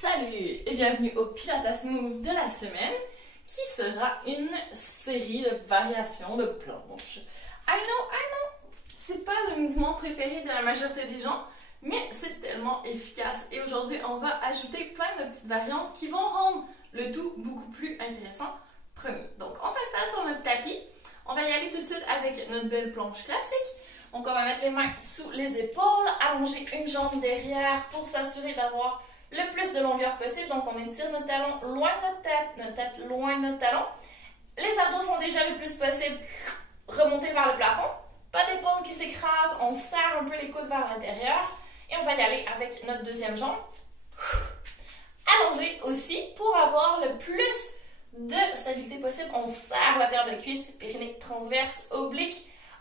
Salut et bienvenue au Pilates Move de la semaine qui sera une série de variations de planches. I know, c'est pas le mouvement préféré de la majorité des gens, mais c'est tellement efficace. Et aujourd'hui, on va ajouter plein de petites variantes qui vont rendre le tout beaucoup plus intéressant. Premier, donc on s'installe sur notre tapis. On va y aller tout de suite avec notre belle planche classique. Donc on va mettre les mains sous les épaules, allonger une jambe derrière pour s'assurer d'avoir le plus de longueur possible. Donc on étire notre talon loin de notre tête loin de notre talon. Les abdos sont déjà le plus possible remontés vers le plafond. Pas d'épaule qui s'écrase, on serre un peu les coudes vers l'intérieur. Et on va y aller avec notre deuxième jambe. Allongée aussi pour avoir le plus de stabilité possible. On serre la terre de cuisse, périnée transverse, oblique.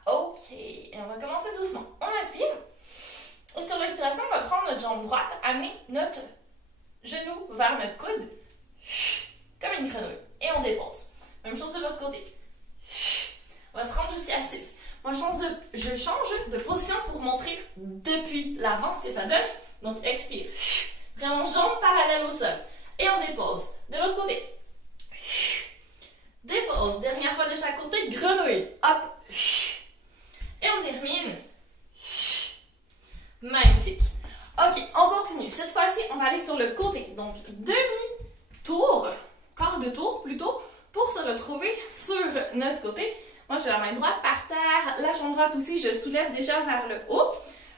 Ok, et on va commencer doucement. On inspire. Et sur l'expiration, on va prendre notre jambe droite, amener notre genou vers notre coude, comme une grenouille. Et on dépose. Même chose de l'autre côté. On va se rendre jusqu'à 6. Moi, je change de position pour montrer depuis l'avant ce que ça donne. Donc, expire. Vraiment, jambes parallèles au sol. Et on dépose. De l'autre côté. Dépose. Dernière fois de chaque côté. Grenouille. Hop. Et on termine. Magnifique. Ok, on continue. Cette fois-ci, on va aller sur le côté. Donc, demi-tour, quart de tour plutôt, pour se retrouver sur notre côté. Moi, j'ai la main droite par terre, la jambe droite aussi, je soulève déjà vers le haut.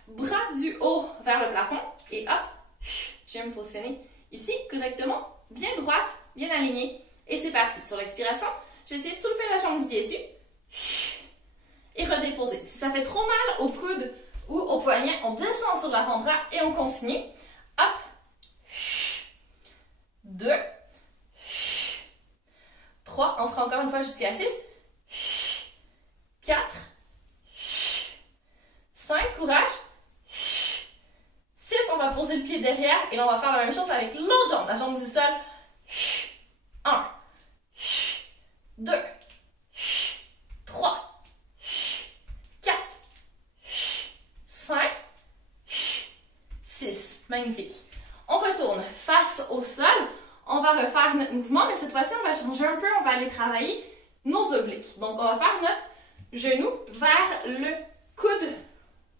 Bras du haut vers le plafond. Et hop, je vais me positionner ici correctement, bien droite, bien alignée. Et c'est parti. Sur l'expiration, je vais essayer de soulever la jambe du dessus. Et redéposer. Si ça fait trop mal au coude ou au poignet, on descend sur l'avant-bras et on continue. Hop. 2. 3. On se rend encore une fois jusqu'à 6. 4. 5. Courage. 6. On va poser le pied derrière et là on va faire la même chose avec l'autre jambe, la jambe du sol. 1. 2. 3. 4, 5, 6. Magnifique. On retourne face au sol. On va refaire notre mouvement, mais cette fois-ci, on va changer un peu. On va aller travailler nos obliques. Donc, on va faire notre genou vers le coude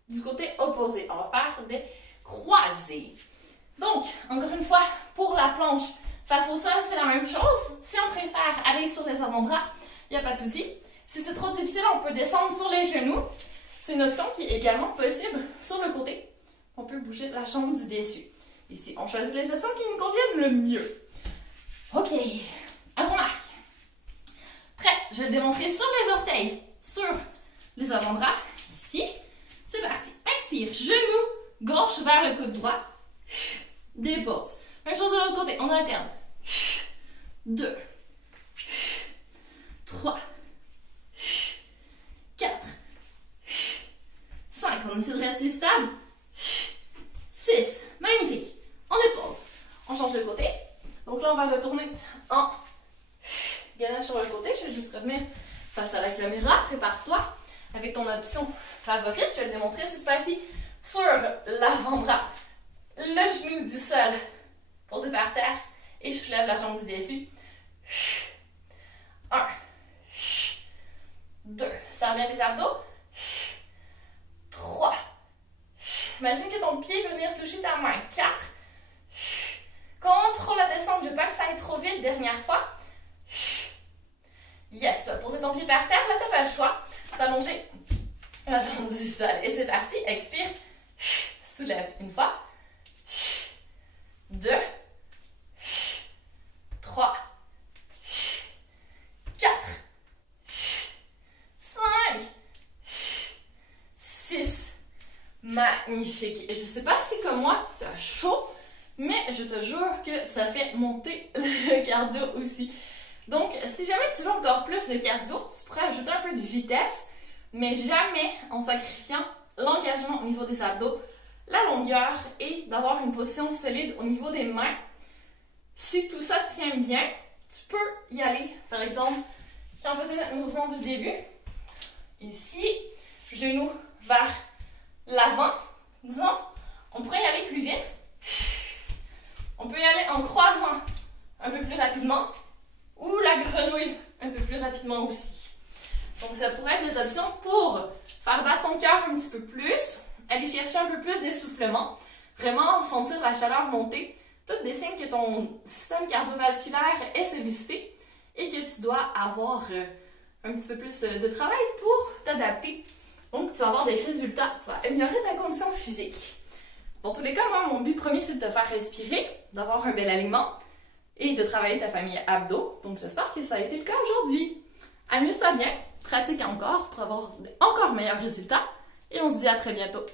du côté opposé. On va faire des croisés. Donc, encore une fois, pour la planche face au sol, c'est la même chose. Si on préfère aller sur les avant-bras, il n'y a pas de souci. Si c'est trop difficile, on peut descendre sur les genoux. C'est une option qui est également possible sur le côté. On peut bouger la jambe du dessus. Ici, on choisit les options qui nous conviennent le mieux. Ok, à mon arc. Prêt, je vais le démontrer sur les orteils, sur les avant-bras. Ici, c'est parti. Expire, genou gauche vers le coude droit. Dépose. Même chose de l'autre côté, on alterne. 2, 3, 4, 5, on essaie de rester stable. 6, magnifique. On dépose. On change de côté. Donc là, on va retourner en gainage sur le côté. Je vais juste revenir face à la caméra. Prépare-toi avec ton option favorite. Je vais le démontrer cette fois-ci sur l'avant-bras. Le genou du sol posé par terre. Et je soulève la jambe du dessus. 1, 2, serre bien les abdos. 3. Imagine que ton pied veut venir toucher ta main. 4. Contrôle la descente, je veux pas que ça aille trop vite. Dernière fois. Yes, poser ton pied par terre, là t'as pas le choix. T'allonger la jambe du sol. Et c'est parti, expire. Soulève une fois. 2. 3. 4. 5. 6. Magnifique. Je sais pas si comme moi, tu as chaud, mais je te jure que ça fait monter le cardio aussi. Donc, si jamais tu veux encore plus de cardio, tu pourrais ajouter un peu de vitesse, mais jamais en sacrifiant l'engagement au niveau des abdos, la longueur et d'avoir une position solide au niveau des mains. Si tout ça tient bien, tu peux y aller. Par exemple, quand on faisait notre mouvement du début, ici, genou vers l'avant, disons, on pourrait y aller plus vite. On peut y aller en croisant un peu plus rapidement ou la grenouille un peu plus rapidement aussi. Donc, ça pourrait être des options pour faire battre ton cœur un petit peu plus, aller chercher un peu plus d'essoufflement, vraiment sentir la chaleur monter, tous des signes que ton système cardiovasculaire est sollicité et que tu dois avoir un petit peu plus de travail pour t'adapter. Donc, tu vas avoir des résultats, tu vas améliorer ta condition physique. Dans tous les cas, moi, mon but premier, c'est de te faire respirer, d'avoir un bel alignement et de travailler ta famille abdos. Donc, j'espère que ça a été le cas aujourd'hui. Amuse-toi bien, pratique encore pour avoir encore meilleurs résultats et on se dit à très bientôt.